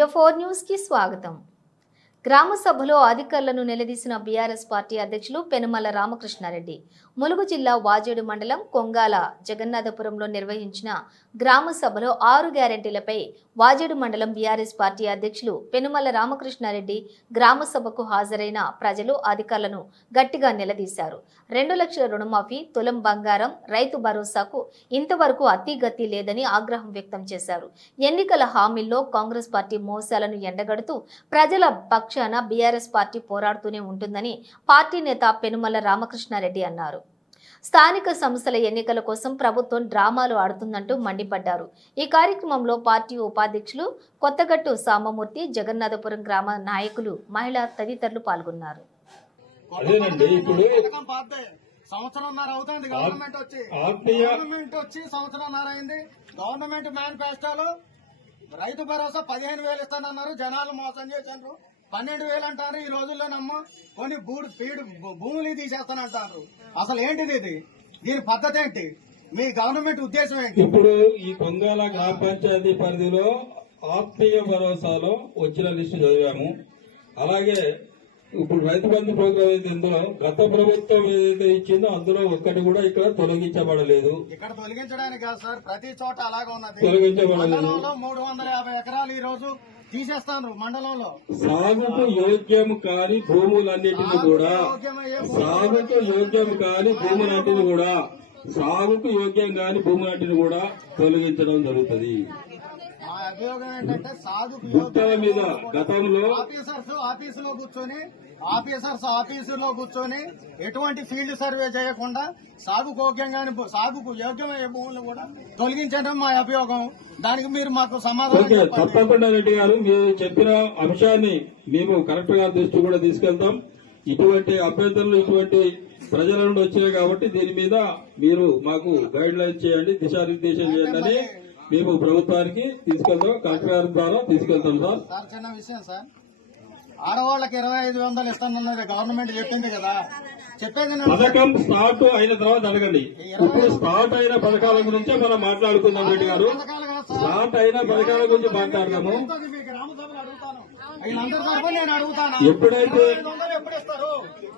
Jio four న్యూస్కి స్వాగతం. గ్రామ సభలో అధికారులను నిలదీసిన బీఆర్ఎస్ పార్టీ అధ్యక్షులు పెనుమల రామకృష్ణారెడ్డి ములుగు జిల్లా వాజేడు మండలం కొంగాల జగన్నాథపురంలో నిర్వహించిన గ్రామ సభలో ఆరు గ్యారెంటీలపై వాజేడు మండలం బీఆర్ఎస్ పార్టీ అధ్యక్షులు పెనుమల రామకృష్ణారెడ్డి గ్రామ సభకు హాజరైన ప్రజలు అధికారులను గట్టిగా నిలదీశారు. రెండు లక్షల రుణమాఫీ తులం బంగారం రైతు భరోసాకు ఇంతవరకు అతిగతి లేదని ఆగ్రహం వ్యక్తం చేశారు. ఎన్నికల హామీల్లో కాంగ్రెస్ పార్టీ మోసాలను ఎండగడుతూ ప్రజల పక్షాన బీఆర్ఎస్ పార్టీ పోరాడుతూనే ఉంటుందని పార్టీ నేత పెనుమల రామకృష్ణారెడ్డి అన్నారు. స్థానిక సంస్థల ఎన్నికల కోసం ప్రభుత్వం డ్రామాలు ఆడుతుందంటూ మండిపడ్డారు. ఈ కార్యక్రమంలో పార్టీ ఉపాధ్యక్షులు కొత్తగట్టు సామమూర్తి జగన్నాథపురం గ్రామ నాయకులు మహిళా తదితరులు పాల్గొన్నారు. అదేనండి ఇప్పుడు పథకం పాతే. సంవత్సరంన్నర అవుతుంది గవర్నమెంట్ వచ్చి. ఆత్మీయ గవర్నమెంట్ వచ్చి సంవత్సరంన్నర అయింది. గవర్నమెంట్ మేనిఫెస్టోలో రైతు భరోసా పదిహేను వేలు ఇస్తానన్నారు. జనాలు మోసం చేశారు పన్నెండు వేలు అంటారు ఈ రోజుల్లోనమ్మ కొన్ని బూడు పీడు భూములు తీసేస్తానంటారు అసలు ఏంటిది ఇది? దీని పద్ధతి ఏంటి? మీ గవర్నమెంట్ ఉద్దేశం ఏంటి? ఇప్పుడు ఈ కొంగాల గ్రామ పంచాయతీ పరిధిలో ఆత్మీయ భరోసాలో వచ్చిన లిస్టు చదివాము. అలాగే ఇప్పుడు రైతు బంధు ప్రోగ్రాం ఏదైతే ఉందో గత ప్రభుత్వం ఏదైతే ఇచ్చిందో అందులో ఒక్కటి కూడా ఇక్కడ తొలగించబడలేదు. ఇక్కడ తొలగించడానికి కాదు సార్ ప్రతి చోట అలాగే ఉన్నది. తొలగించబడలేదు. మూడు వందల యాభై ఎకరాలు ఈ రోజు తీసేస్తాను మండలంలో. సాగుకు యోగ్యం కాని భూములన్నిటిని కూడా సాగుకు యోగ్యం కాని భూములన్నిటిని కూడా సాగుకు యోగ్యం కాని భూములన్నిటిని కూడా తొలగించడం జరుగుతుంది. అభియోగం ఏంటంటే సాధుకు మీద గతంలో ఆఫీసర్స్ ఆఫీసులో కూర్చొని ఆఫీసర్స్ ఆఫీసులో కూర్చొని ఎటువంటి ఫీల్డ్ సర్వే చేయకుండా సాగుకు యోగ్యంగాని సాగుకు యోగ్యమయ్యే భూములు కూడా తొలగించడం మా అభియోగం. దానికి మీరు మాకు సమాధానం తప్పకుండా రెడ్డి గారు మీరు చెప్పిన అంశాన్ని మేము కరెక్ట్గా దృష్టి కూడా తీసుకెళ్తాం. ఇటువంటి అభ్యర్థులు ఇటువంటి ప్రజల నుండి వచ్చినాయి కాబట్టి దీని మీద మీరు మాకు గైడ్ లైన్స్ చేయండి దిశానిర్దేశం చేయండి అని మేము ప్రభుత్వానికి తీసుకెళ్తాం కలెక్టర్ ద్వారా తీసుకెళ్తాం సార్. సార్ చిన్న విషయం సార్. ఆడవాళ్ళకి ఇరవై ఐదు వందలు ఇస్తానన్నది గవర్నమెంట్ చెప్పింది కదా. చెప్పేది పథకం స్టార్ట్ అయిన తర్వాత అడగండి. ఇప్పుడు స్టార్ట్ అయిన పథకాల గురించే మనం మాట్లాడుకుందాం రెడ్డి గారు. స్టార్ట్ అయిన పథకాల గురించి మాట్లాడదాము. ఎప్పుడైతే ఎప్పుడు ఇస్తారు?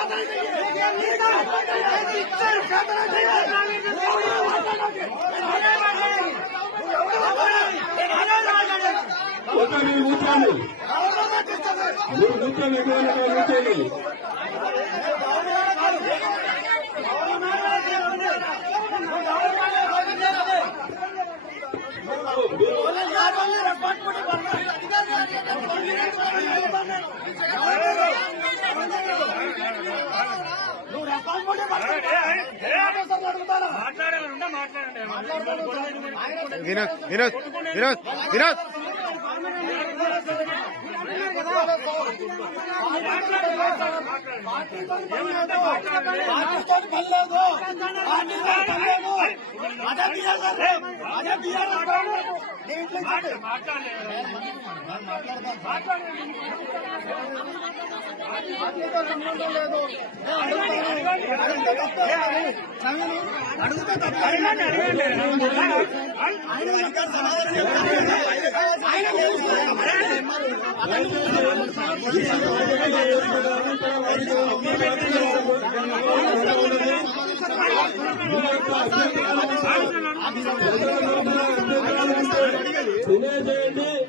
రెడ్డి గారు రెడ్డి గారు ఓకే మీరు కూర్చోండి మీరు కూర్చోండి ఎటువంటి వాళ్ళు కూర్చోండి వినోద్ వినోద్ వినోద్ వినోద్. అడిగితే पुणे जे